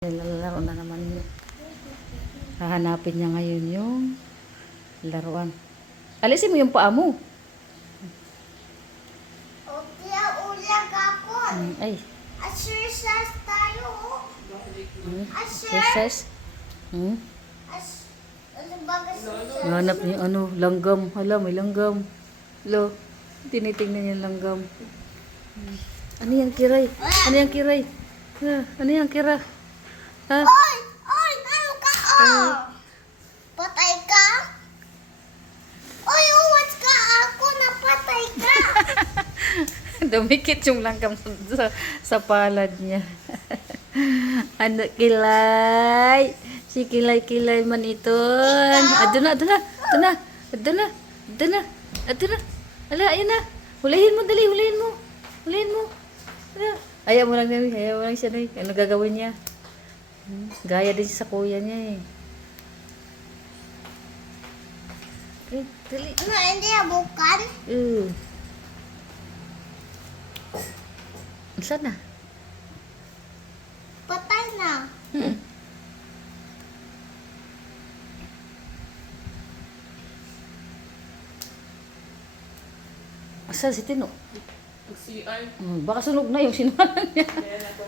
Nilalaro na naman niya. Hahanapin niya ngayon yung laruan. Alisin mo yung paa mo. Kaya ulag ako. Ay. Exercise tayo. Exercise. Ano ba kasi? Hanap niya ano, langgam. Hala, may langgam. Lo, tinitingnan niya yung langgam. Ano yan, Kiray? Ano yan, Kiray? Ano yan, Kira? Ha? Oy! Oy! Ano ka? Oh! Patay ka? Oy! Uwas ka ako! Napatay ka! Dumikit yung langgam sa palad niya. Ano, Kilay? Si Kilay man ito. Ado na. Ala, ayun na. Hulihin mo, dali. Hulihin mo. Ala. Ayaw mo lang siya. Ano gagawin niya? Gaya din siya sa kuya niya eh. Dali. Ano? Hindi bukan? Saan na? Patay na. Asan si Tino? CR. Baka sunog na yung sinuwanan niya. Kaya na ako